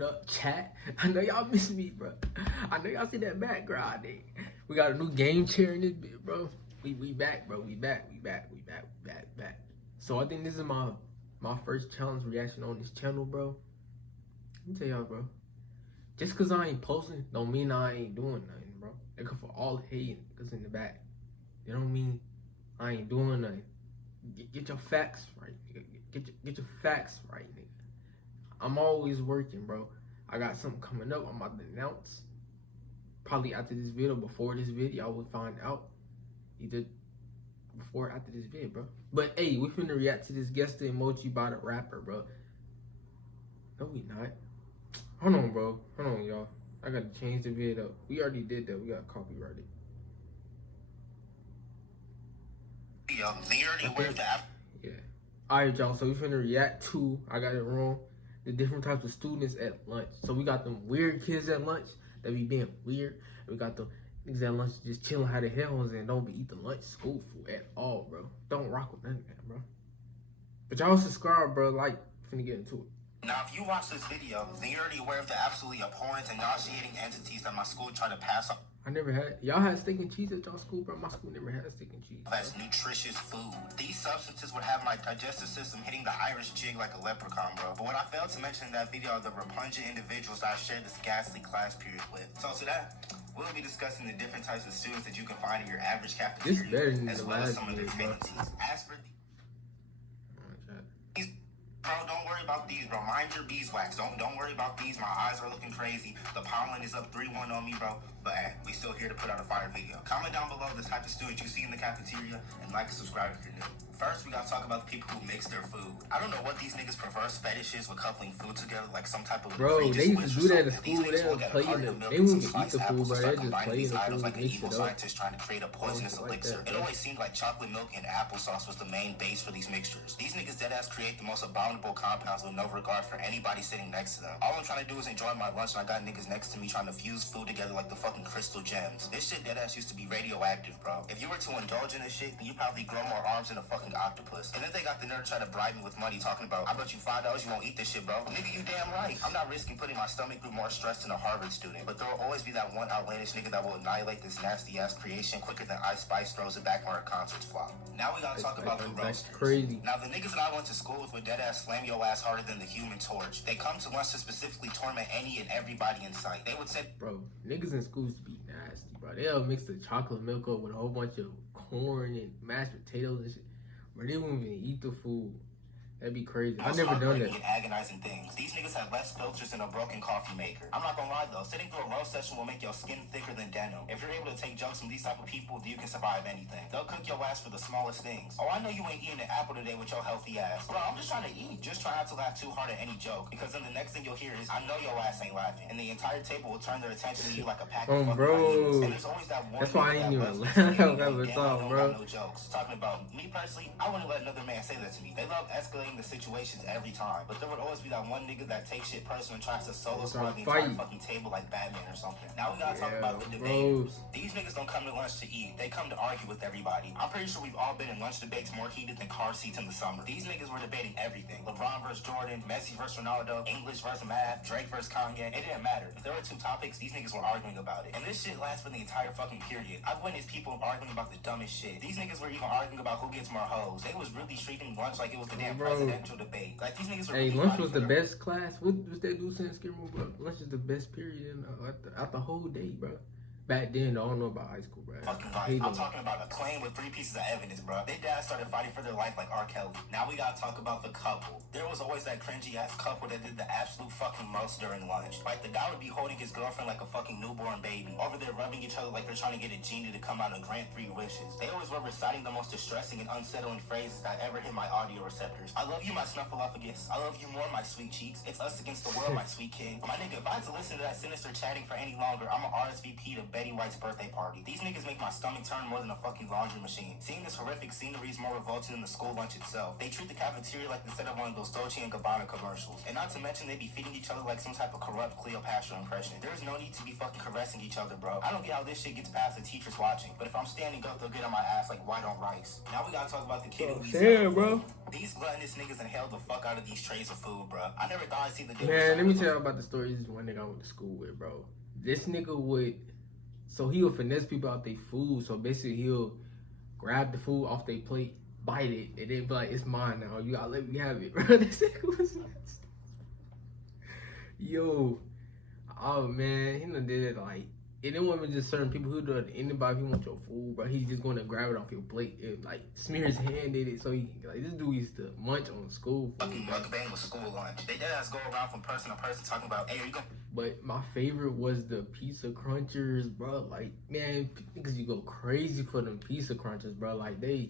What up, chat? I know y'all miss me, bro. I know y'all see that background, nigga. We got a new game chair in this bit, bro. We back, bro. We back. So I think this is my first challenge reaction on this channel, bro. Let me tell y'all, bro. Just cause I ain't posting, don't mean I ain't doing nothing, bro. Nigga, for all hating niggas in the back, you don't mean I ain't doing nothing. Get your facts right, nigga. Get your facts right, nigga. I'm always working, bro. I got something coming up I'm about to announce. Probably after this video, before this video, I will find out. Either before or after this video, bro. But hey, we finna react to this Guess the Emoji by the rapper, bro. No, we not. Hold on, bro. Hold on, y'all. I gotta change the video. We already did that. We got copyrighted. Yeah. Alright, y'all. So we finna react to, I got it wrong, the different types of students at lunch. So we got them weird kids at lunch that be being weird. We got them niggas at lunch just chilling how the hell and don't be eating lunch school food at all, bro. Don't rock with none of that, bro. But y'all subscribe, bro. Like, finna get into it. Now, if you watch this video, then you're already aware of the absolutely abhorrent and nauseating entities that my school tried to pass on. I never had. Y'all had steak and cheese at y'all school, bro? My school never had steak and cheese. That's nutritious food. These substances would have my digestive system hitting the Irish jig like a leprechaun, bro. But what I failed to mention in that video are the repugnant individuals that I shared this ghastly class period with. So today, we'll be discussing the different types of students that you can find in your average cafeteria, as well as some of their tendencies. As for bro, don't worry about these, bro. Mind your beeswax. Don't worry about these. My eyes are looking crazy. The pollen is up 3-1 on me, bro. But hey, we still here to put out a fire video. Comment down below the type of student you see in the cafeteria, and like and subscribe if you're new. First, we gotta talk about the people who mix their food. I don't know what these niggas' perverse fetish is with coupling food together like some type of... Bro, they used to do that in school. They would play in the... They wouldn't even eat the food, bro. They just play in the food like and mix it up. Scientist trying to create a poisonous elixir. It always seemed like chocolate milk and applesauce was the main base for these mixtures. These niggas deadass create the most abominable compounds with no regard for anybody sitting next to them. All I'm trying to do is enjoy my lunch, and I got niggas next to me trying to fuse food together like the fucking crystal gems. This shit deadass used to be radioactive, bro. If you were to indulge in this shit, then you probably grow more arms than a fucking octopus. And then they got the nerve to try to bribe me with money, talking about, I bet you $5 you won't eat this shit, bro. Nigga, you damn right. I'm not risking putting my stomach through more stress than a Harvard student. But there will always be that one outlandish nigga that will annihilate this nasty ass creation quicker than Ice Spice throws it back when her concerts flop. Now we gotta talk about the roasters. Crazy. Now the niggas that I went to school with deadass slam your ass harder than the Human Torch. They come to lunch to specifically torment any and everybody in sight. They would say, bro, niggas in school used to be nasty, bro. They'll mix the chocolate milk up with a whole bunch of corn and mashed potatoes and shit. But they won't even eat the food. That'd be crazy. I never done that. Agonizing things. These niggas have less filters than a broken coffee maker. I'm not gonna lie though, sitting through a roast session will make your skin thicker than denim. If you're able to take jokes from these type of people, you can survive anything. They'll cook your ass for the smallest things. Oh, I know you ain't eating an apple today with your healthy ass. Bro, I'm just trying to eat. Just try not to laugh too hard at any joke, because then the next thing you'll hear is, I know your ass ain't laughing. And the entire table will turn their attention to you like a pack of fucking hyenas. And there's always that one. That's why I ain't even laugh every time, bro. No jokes. Talking about me personally, I wouldn't let another man say that to me. They love escalating the situations every time, but there would always be that one nigga that takes shit personal and tries to solo squad the entire fucking table like Batman or something. Now we gotta talk about the debaters. These niggas don't come to lunch to eat, they come to argue with everybody. I'm pretty sure we've all been in lunch debates more heated than car seats in the summer. These niggas were debating everything. LeBron versus Jordan, Messi versus Ronaldo, English versus math, Drake versus Kanye. It didn't matter. If there were two topics, these niggas were arguing about it. And this shit lasts for the entire fucking period. I've witnessed people arguing about the dumbest shit. These niggas were even arguing about who gets more hoes. They was really treating lunch like it was the damn presidential debate. Like these niggas were lunch was the best class. What was that dude saying? Bro? Lunch is the best period out the whole day, bro. Back then, I don't know about high school, bro. I'm talking about a claim with 3 pieces of evidence, bro. Their dad started fighting for their life like R. Kelly. Now we gotta talk about the couple. There was always that cringy ass couple that did the absolute fucking most during lunch. Like the guy would be holding his girlfriend like a fucking newborn baby. Over there rubbing each other like they're trying to get a genie to come out and grant 3 wishes. They always were reciting the most distressing and unsettling phrases that ever hit my audio receptors. I love you, my snuffleupagus. I love you more, my sweet cheeks. It's us against the world, my sweet king. My nigga, if I had to listen to that sinister chatting for any longer, I'm a RSVP to bed Betty White's birthday party. These niggas make my stomach turn more than a fucking laundry machine. Seeing this horrific scenery is more revolting than the school lunch itself. They treat the cafeteria like the set of one of those Dolce & Gabbana commercials. And not to mention they be feeding each other like some type of corrupt Cleopatra impression. There is no need to be fucking caressing each other, bro. I don't get how this shit gets past the teachers watching, but if I'm standing up, they'll get on my ass like white on rice. Now we gotta talk about the kid who eats bro. These gluttonous niggas inhale the fuck out of these trays of food, bro. I never thought I'd see the difference. Man, let me tell you about the story. This is one nigga I went to school with, bro. This nigga would, so he'll finesse people out their food. So basically he'll grab the food off their plate, bite it, and then be like, it's mine now. You gotta let me have it, bro. This nigga was yo. Oh man, he done did it like, it didn't want just certain people who do it. Anybody who wants your food, bro, he's just gonna grab it off your plate and like smear his hand in it so he can, like, this dude used to munch on school food. Fucking mukbang with school lunch. They dead ass go around from person to person talking about, hey, are you gonna... But my favorite was the pizza crunchers, bro. Like, man, niggas, you go crazy for them pizza crunchers, bro. Like, they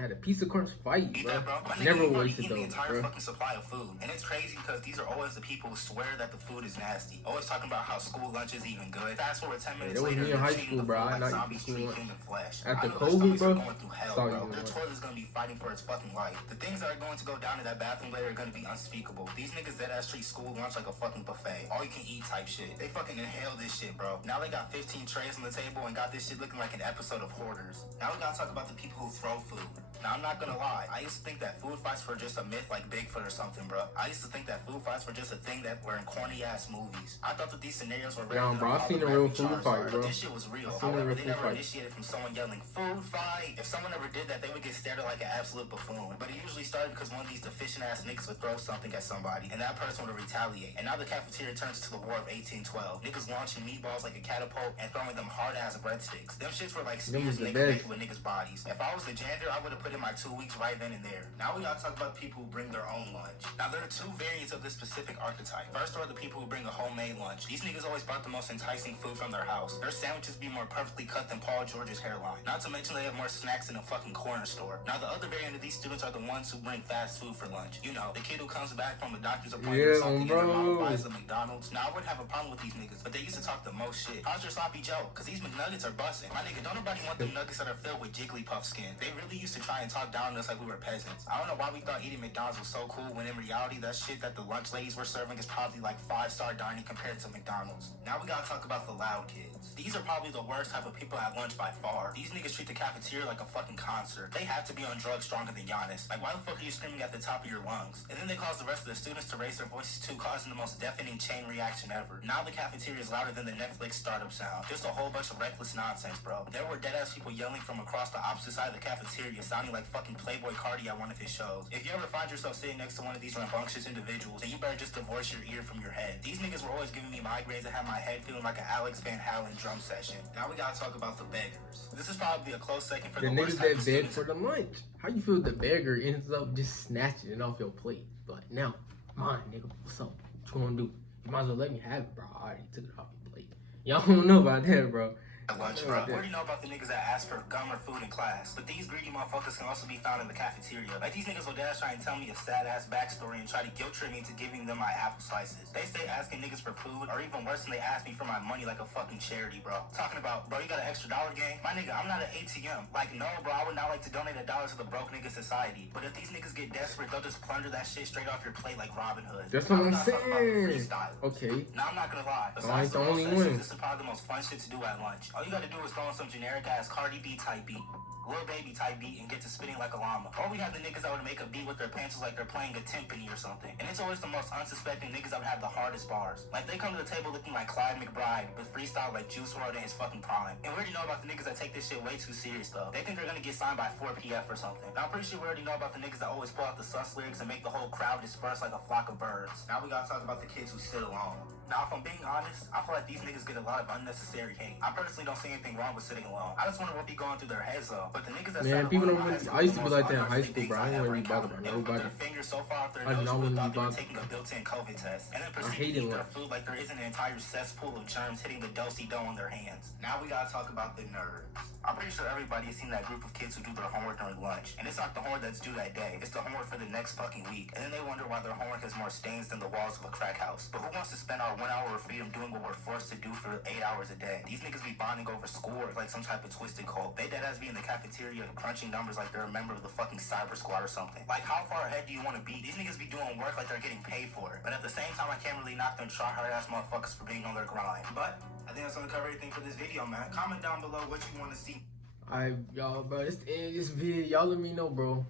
had a pizza crunch fight, bro. Never wasted those, the entire bro. fucking supply of food. And it's crazy because these are always the people who swear that the food is nasty. Always talking about how school lunch is even good. Fast forward 10 minutes later, me in high school, bro. Like I zombie not street human flesh. After COVID, bro, going through hell, bro. Their toilet is gonna be fighting for its fucking life. The things that are going to go down in that bathroom later are gonna be unspeakable. These niggas dead ass treat school lunch like a fucking buffet. All you can eat type shit. They fucking inhale this shit, bro. Now they got 15 trays on the table and got this shit looking like an episode of Hoarders. Now we gotta talk about the people who throw food. Now I'm not gonna lie, I used to think that food fights were just a myth like Bigfoot or something, bro. I used to think that food fights were just a thing that were in corny ass movies. I thought that these scenarios were real. Yeah, bro, I've seen a real food fight, bro. This shit was real. However, they never initiated from someone yelling, food fight. If someone ever did that, they would get stared at like an absolute buffoon. But it usually started because one of these deficient ass niggas would throw something at somebody, and that person would retaliate. And now the cafeteria turns to the War of 1812. Niggas launching meatballs like a catapult and throwing them hard ass breadsticks. Them shits were like spears niggas with niggas' bodies. If I was the janitor, I would have put in my 2 weeks right then and there. Now we gotta talk about people who bring their own lunch. Now there are two variants of this specific archetype. First are the people who bring a homemade lunch. These niggas always brought the most enticing food from their house. Their sandwiches be more perfectly cut than Paul George's hairline. Not to mention they have more snacks than a fucking corner store. Now the other variant of these students are the ones who bring fast food for lunch. You know, the kid who comes back from a doctor's appointment or something and their mama buys a McDonald's. Now I wouldn't have a problem with these niggas, but they used to talk the most shit. How's your sloppy Joe? Cause these McNuggets are busting. My nigga, don't nobody want them nuggets that are filled with Jigglypuff skin. They really used to try and talk down on us like we were peasants. I don't know why we thought eating McDonald's was so cool when in reality that shit that the lunch ladies were serving is probably like 5-star dining compared to McDonald's. Now we gotta talk about the loud kids. These are probably the worst type of people at lunch by far. These niggas treat the cafeteria like a fucking concert. They have to be on drugs stronger than Giannis. Like, why the fuck are you screaming at the top of your lungs? And then they cause the rest of the students to raise their voices too, causing the most deafening chain reaction ever. Now the cafeteria is louder than the Netflix startup sound. Just a whole bunch of reckless nonsense, bro. There were dead ass people yelling from across the opposite side of the cafeteria, sounding like fucking Playboy Cardi at one of his shows. If you ever find yourself sitting next to one of these rambunctious individuals, then you better just divorce your ear from your head. These niggas were always giving me migraines and had my head feeling like an Alex Van Halen drum session. Now we gotta talk about the beggars. This is probably a close second for the worst niggas that beg for the lunch. How you feel the beggar ends up just snatching it off your plate? Like, now, mine, nigga, what's up? What you gonna do? You might as well let me have it, bro. I already took it off your plate. Y'all don't know about that, bro. Lunch, bro. We already know about the niggas that ask for gum or food in class, but these greedy motherfuckers can also be found in the cafeteria. Like, these niggas will dash try and tell me a sad-ass backstory and try to guilt trip me into giving them my apple slices. They stay asking niggas for food, or even worse than they ask me for my money like a fucking charity, bro. Talking about, bro, you got an extra dollar gang? My nigga, I'm not an ATM. Like, no, bro, I would not like to donate $1 to the broke nigga society. But if these niggas get desperate, they'll just plunder that shit straight off your plate like Robin Hood. That's what I'm saying. Okay. Now, I'm not gonna lie. Besides the only one. This is probably the most fun shit to do at lunch. All you gotta do is throw in some generic ass Cardi B type beat, Lil Baby type beat, and get to spitting like a llama. Or we have the niggas that would make a beat with their pencils like they're playing a timpani or something. And it's always the most unsuspecting niggas that would have the hardest bars. Like, they come to the table looking like Clyde McBride, but freestyle like Juice WRLD in his fucking prime. And we already know about the niggas that take this shit way too serious, though. They think they're gonna get signed by 4PF or something. Now, I'm pretty sure we already know about the niggas that always pull out the sus lyrics and make the whole crowd disperse like a flock of birds. Now we gotta talk about the kids who sit alone. Now, if I'm being honest, I feel like these niggas get a lot of unnecessary hate. I personally don't see anything wrong with sitting alone. I just wonder what be going through their heads, though. But the niggas that man, people don't really, I used to be like that in high school, bro. I didn't want to be bothered by nobody. So far I did not want to be bothered. Taking a built-in COVID test, and then I proceed hate to eat it. their food like there isn't an entire cesspool of germs hitting the do-si-do on their hands. Now we gotta talk about the nerds. I'm pretty sure everybody has seen that group of kids who do their homework during lunch. And it's not the homework that's due that day. It's the homework for the next fucking week. And then they wonder why their homework has more stains than the walls of a crack house. But who wants to spend our our 1 hour of freedom doing what we're forced to do for 8 hours a day. These niggas be bonding over score like some type of twisted cult. They deadass be in the cafeteria crunching numbers like they're a member of the fucking cyber squad or something. Like, how far ahead do you want to be? These niggas be doing work like they're getting paid for it. But at the same time, I can't really knock them try-hard ass motherfuckers for being on their grind. But I think that's gonna cover everything for this video, man. Comment down below what you want to see. Alright, y'all, bro. This the end of this video. Y'all let me know, bro.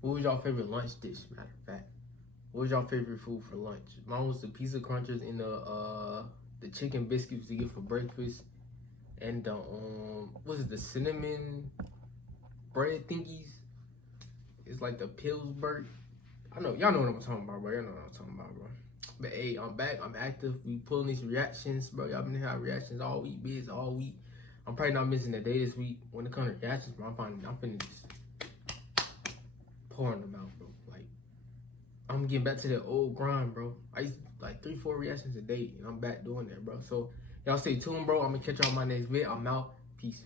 What was y'all favorite lunch dish, matter of fact? What was y'all favorite food for lunch? Mine was the pizza crunchers and the chicken biscuits to get for breakfast. And the what is it, the cinnamon bread thingies? It's like the Pillsbury. I know y'all know what I'm talking about, bro. Y'all know what I'm talking about, bro. But hey, I'm back. I'm active. We pulling these reactions, bro. Y'all been having reactions all week, biz, all week. I'm probably not missing a day this week when it comes to reactions, bro. I'm finna just pouring them out, bro. Like, I'm getting back to that old grind, bro. I used to, like 3-4 reactions a day, and I'm back doing that, bro. So y'all stay tuned, bro. I'm gonna catch y'all on my next vid. I'm out. Peace.